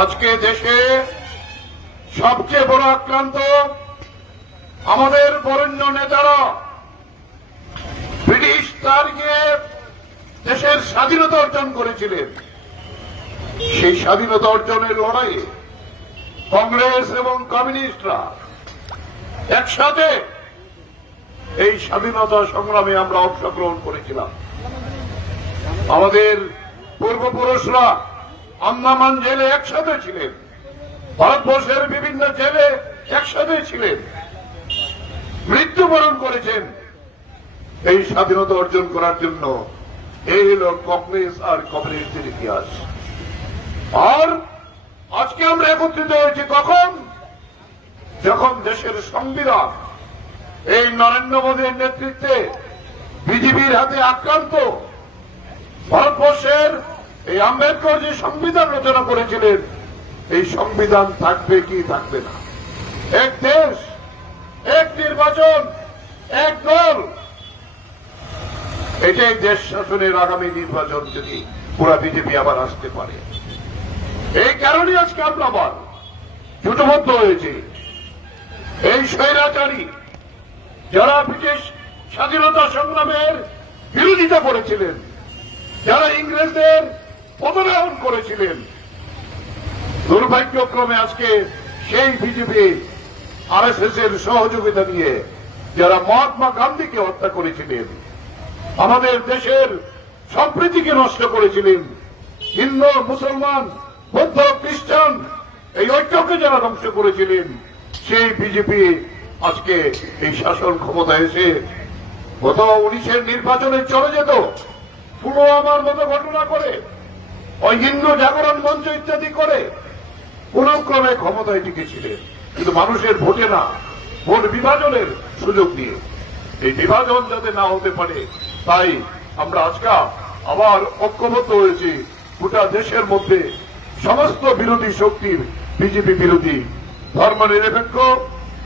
আজকে দেশে সবচেয়ে বড় আক্রান্ত আমাদের বরেণ্য নেতারা। ব্রিটিশ তার গিয়ে দেশের স্বাধীনতা অর্জন করেছিলেন। সেই স্বাধীনতা অর্জনের লড়াইয়ে কংগ্রেস এবং কমিউনিস্টরা একসাথে এই স্বাধীনতা সংগ্রামে আমরা অংশগ্রহণ করেছিলাম। আমাদের পূর্বপুরুষরা আন্দামান জেলে একসাথে ছিলেন, ভারতবর্ষের বিভিন্ন জেলে একসাথে ছিলেন, মৃত্যুবরণ করেছেন এই স্বাধীনতা অর্জন করার জন্য। এই হল কংগ্রেস আর কমিউনিস্টের ইতিহাস। আর আজকে আমরা একত্রিত হয়েছি কখন? যখন দেশের সংবিধান এই নরেন্দ্র মোদীর নেতৃত্বে বিজেপির হাতে আক্রান্ত। ভারতবর্ষের এই আম্বেদকর যে সংবিধান রচনা করেছিলেন, এই সংবিধান থাকবে কি থাকবে না? এক দেশ, এক নির্বাচন, এক দল, এটাই দেশ শাসনের আগামী নির্বাচন যদি পুরা বিজেপি আবার আসতে পারে। এই কারণে আজকে আমরা আবার জোটবদ্ধ হয়েছি। এই স্বৈরাচারী যারা ব্রিটিশ স্বাধীনতা সংগ্রামের বিরোধিতা করেছিলেন, যারা ইংরেজদের পদনায়ন করেছিলেন, দুর্ভাগ্যক্রমে আজকে সেই বিজেপি আরএসএস এর সহযোগিতা নিয়ে যারা মহাত্মা গান্ধীকে হত্যা করেছিলেন, আমাদের দেশের সম্প্রীতিকে নষ্ট করেছিলেন, হিন্দু মুসলমান বৌদ্ধ খ্রিস্টান এই ঐক্যকে যারা ধ্বংস করেছিলেন, সেই বিজেপি আজকে এই শাসন ক্ষমতায় এসে গত 19-এর নির্বাচনে চলে যেত, পুলওয়ামার মতো ঘটনা করে, ওই হিন্দু জাগরণ মঞ্চ ইত্যাদি করে কোন ক্রমে ক্ষমতায় টিকেছিলেন, কিন্তু মানুষের ভোটে না, ভোট বিভাজনের সুযোগ দিয়ে। এই বিভাজন যাতে না হতে পারে, তাই আমরা আজকে আবার ঐক্যবদ্ধ হয়েছি গোটা দেশের মধ্যে সমস্ত বিরোধী শক্তির, বিজেপি বিরোধী, ধর্মনিরপেক্ষ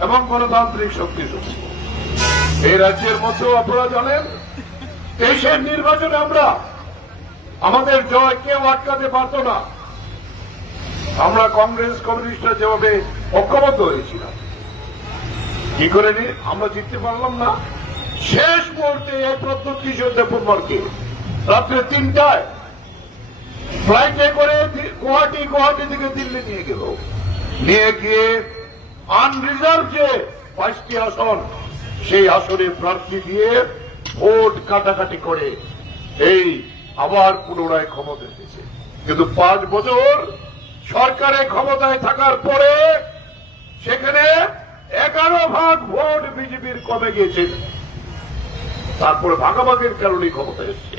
এবং গণতান্ত্রিক শক্তি। এই রাজ্যের মধ্যেও আপনারা জানেন 23-এর নির্বাচনে আমরা আমাদের জয় কেউ আটকাতে পারত না। আমরা কংগ্রেস কমিউনিস্টরা যেভাবে ঐক্যবদ্ধ হয়েছিলাম, কি করে আমরা জিততে পারলাম না? শেষ মুহূর্তে এই প্রদ্যুৎ কিশোর দেববর্মাকে রাত্রে 3টায় ফ্লাইটে করে গুয়াহাটি থেকে দিল্লি নিয়ে গেল। নিয়ে গিয়ে আনরিজার্ভ যে 22টি আসন, সেই আসনে প্রার্থী দিয়ে ভোট কাটাকাটি করে এই আবার পুনরায় ক্ষমতা এসেছে। কিন্তু 5 বছর সরকারে ক্ষমতায় থাকার পরে সেখানে 11 ভাগ ভোট বিজেপির কমে গিয়েছে। তারপরে ভাগাভাগের কারণে ক্ষমতা এসছে।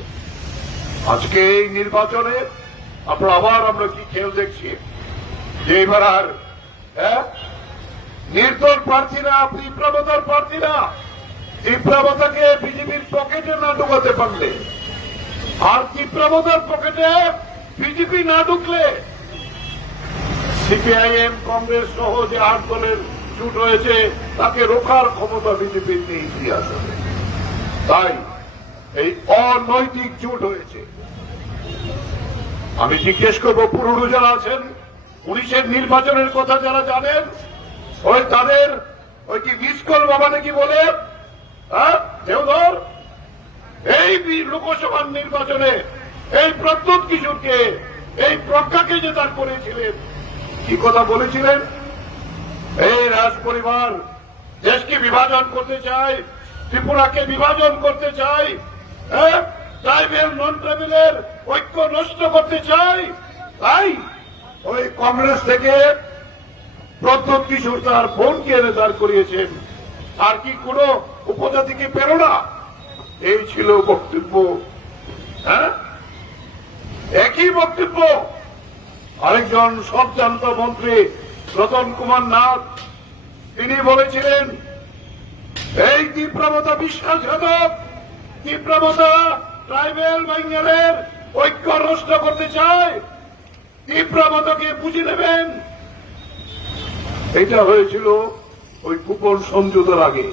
আজকে এই নির্বাচনে আমরা কি খেল দেখছি যে এবার আর নির্দল প্রার্থীরা, তীব্রতার প্রার্থীরা তীব্রতাকে বিজেপির পকেটে না ঢুকাতে পারলে, আর তীব্রতার পকেটে বিজেপি না ঢুকলে সিপিআইএম কংগ্রেস সহ যে 8 দলের জোট হয়েছে তাকে রোখার ক্ষমতা বিজেপির নেই ইতিহাসে। তাই এই অনৈতিক জোট হয়েছে। আমি জিজ্ঞেস করবো পুরনো যারা আছেন, 19-এর নির্বাচনের কথা যারা জানেন, ওই তাদের ওই কি মিসকল বাবা নাকি বলে দেওধর, এই লোকসভার নির্বাচনে এই প্রদ্যুৎ কিশোরকে, এই প্রজ্ঞাকে যে দান করেছিলেন, কি কথা বলেছিলেন? এই রাজ পরিবার দেশকে বিভাজন করতে চায়, ত্রিপুরাকে বিভাজন করতে চায়, ট্রাইবেল নন ট্রাইবেলের ঐক্য নষ্ট করতে চায়। তাই ওই কংগ্রেস থেকে প্রদ্যুৎ কিশোর তার বোনকে এনে দাঁড় করিয়েছেন। আর কি কোন উপজাতিকে পেল না? এই ছিল বক্তব্য। একই বক্তব্য আরেকজন সবজান্ত মন্ত্রী রতন কুমার নাথ, তিনি বলেছিলেন এই তীব্রতা বিশ্বাসঘাতক, তীব্রতা ট্রাইবেল বাঙ্গালের ঐক্য নষ্ট করতে চায়, তীব্রতাকে বুঝে নেবেন। এটা হয়েছিল ওই কুপন সমঝোতার আগে।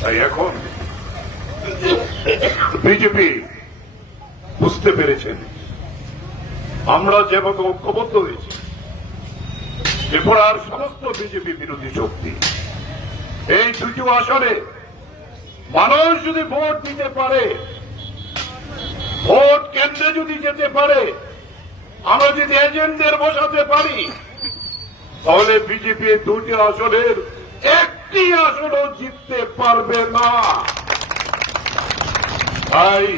তাই এখন বিজেপি বুঝতে পেরেছেন আমরা যেভাবে ঐক্যবদ্ধ হয়েছি, ত্রিপুরার সমস্ত বিজেপি বিরোধী শক্তি এই দুটি আসনে মানুষ যদি ভোট দিতে পারে, ভোট কেন্দ্রে যদি যেতে পারে, আমরা যদি এজেন্টদের বসাতে পারি, তাহলে বিজেপি দুটি আসনের একটি আসনও জিততে পারবে না। তাই